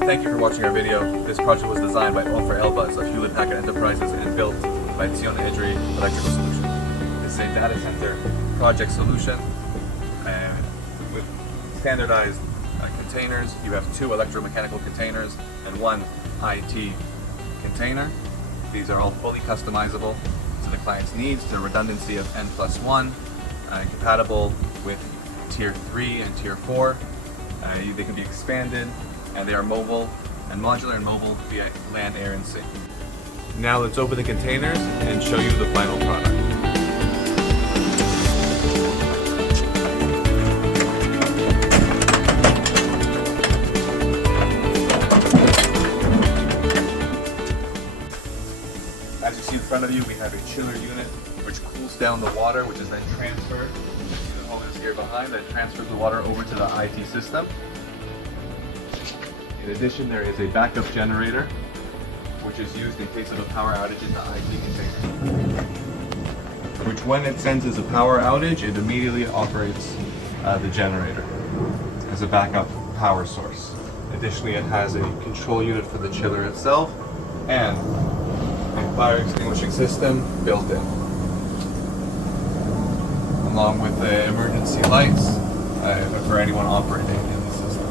Thank you for watching our video. This project was designed by Ofer Elbaz of Hewlett-Packard Enterprises and built by Tzion Edry Electrical Solution. This is a data center project solution with standardized containers. You have 2 electromechanical containers and 1 IT container. These are all fully customizable to the client's needs, to a redundancy of N+1, compatible with Tier 3 and Tier 4. They can be expanded, and they are mobile and modular and mobile via land, air, and sea. Now let's open the containers and show you the final product. As you see in front of you, we have a chiller unit which cools down the water, which is then transferred. You see the hose here behind that transfers the water over to the IT system. In addition, there is a backup generator, which is used in case of a power outage in the IT container. Which, when it senses a power outage, it immediately operates the generator as a backup power source. Additionally, it has a control unit for the chiller itself and a fire extinguishing system built in, along with the emergency lights for anyone operating in the system.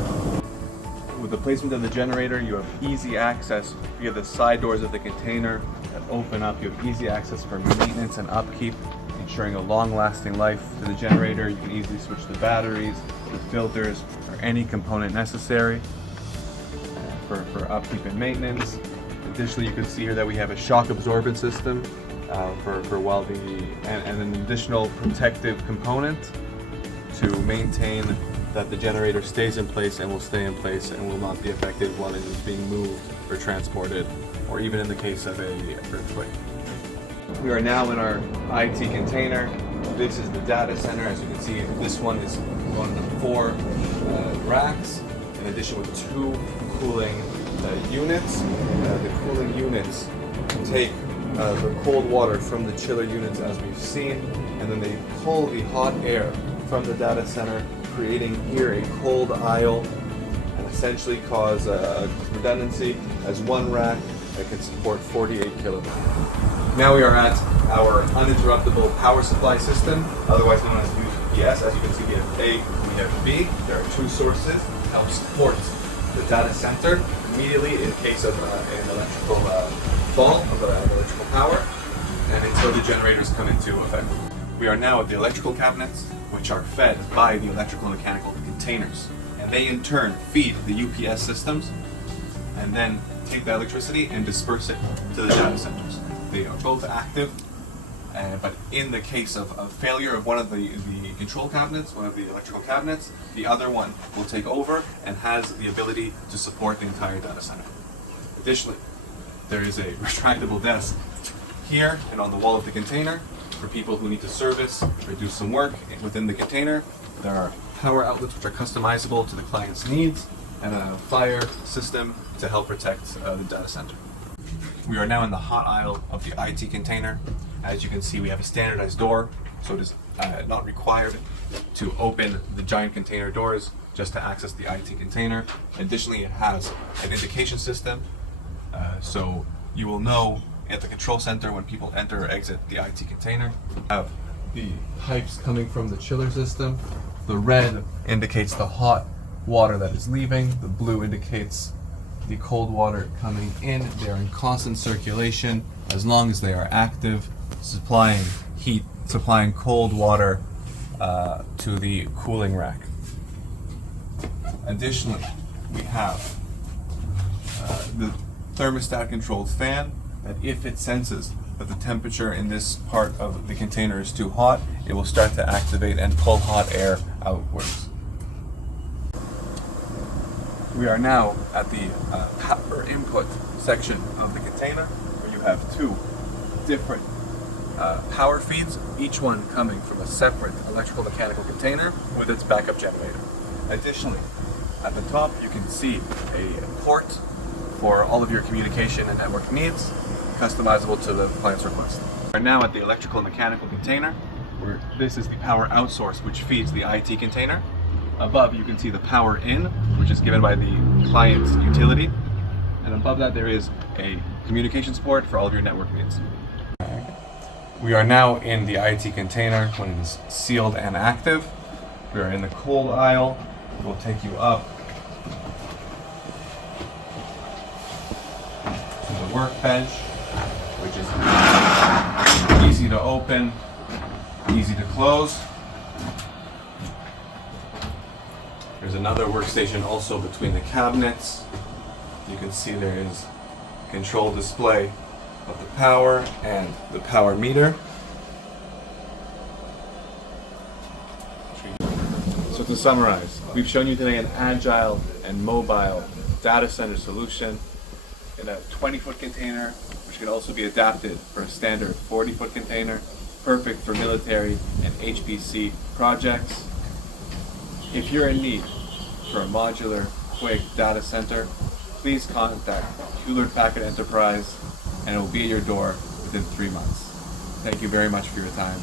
With the placement of the generator, you have easy access via the side doors of the container that open up. You have easy access for maintenance and upkeep, ensuring a long-lasting life to the generator. You can easily switch the batteries, the filters, or any component necessary for upkeep and maintenance. Additionally, you can see here that we have a shock absorbent system and an additional protective component to maintain that the generator stays in place and will stay in place and will not be affected while it is being moved or transported, or even in the case of an earthquake. We are now in our IT container. This is the data center. As you can see, this one is one of the 4 racks, in addition with 2 cooling units. The cooling units take the cold water from the chiller units, as we've seen, and then they pull the hot air from the data center, creating here a cold aisle, and essentially cause redundancy as one rack that can support 48 kilowatts. Now we are at our uninterruptible power supply system, otherwise known as UPS. As you can see, we have A, we have B. There are 2 sources to help support the data center immediately in case of an electrical fault of electrical power, and until the generators come into effect. We are now at the electrical cabinets, which are fed by the electrical and mechanical containers, and they in turn feed the UPS systems and then take the electricity and disperse it to the data centers. They are both active, but in the case of failure of one of the control cabinets, one of the electrical cabinets, the other one will take over and has the ability to support the entire data center. Additionally, there is a retractable desk here and on the wall of the container for people who need to service or do some work within the container. There are power outlets which are customizable to the client's needs, and a fire system to help protect the data center. We are now in the hot aisle of the IT container. As you can see, we have a standardized door, so it is not required to open the giant container doors just to access the IT container. Additionally, it has an indication system, so you will know at the control center when people enter or exit the IT container. We have the pipes coming from the chiller system. The red indicates the hot water that is leaving. The blue indicates the cold water coming in. They are in constant circulation as long as they are active, supplying heat, supplying cold water to the cooling rack. Additionally, we have the thermostat controlled fan that, if it senses that the temperature in this part of the container is too hot, it will start to activate and pull hot air outwards. We are now at the power input section of the container, where you have 2 different power feeds, each one coming from a separate electrical mechanical container with its backup generator. Additionally, at the top you can see a port for all of your communication and network needs, customizable to the client's request. We are now at the electrical and mechanical container, where this is the power out source which feeds the IT container. Above you can see the power in, which is given by the client utility. And above that there is a communications port for all of your network needs. We are now in the IT container when it is sealed and active. We are in the cold aisle. We'll take you up to the workbench, which is easy to open, easy to close. There's another workstation also between the cabinets. You can see there is a control display of the power and the power meter. So to summarize, we've shown you today an agile and mobile data center solution in a 20-foot container, which can also be adapted for a standard 40-foot container, perfect for military and HPC projects. If you're in need for a modular, quick data center, please contact Hewlett Packard Enterprise and it will be at your door within 3 months. Thank you very much for your time.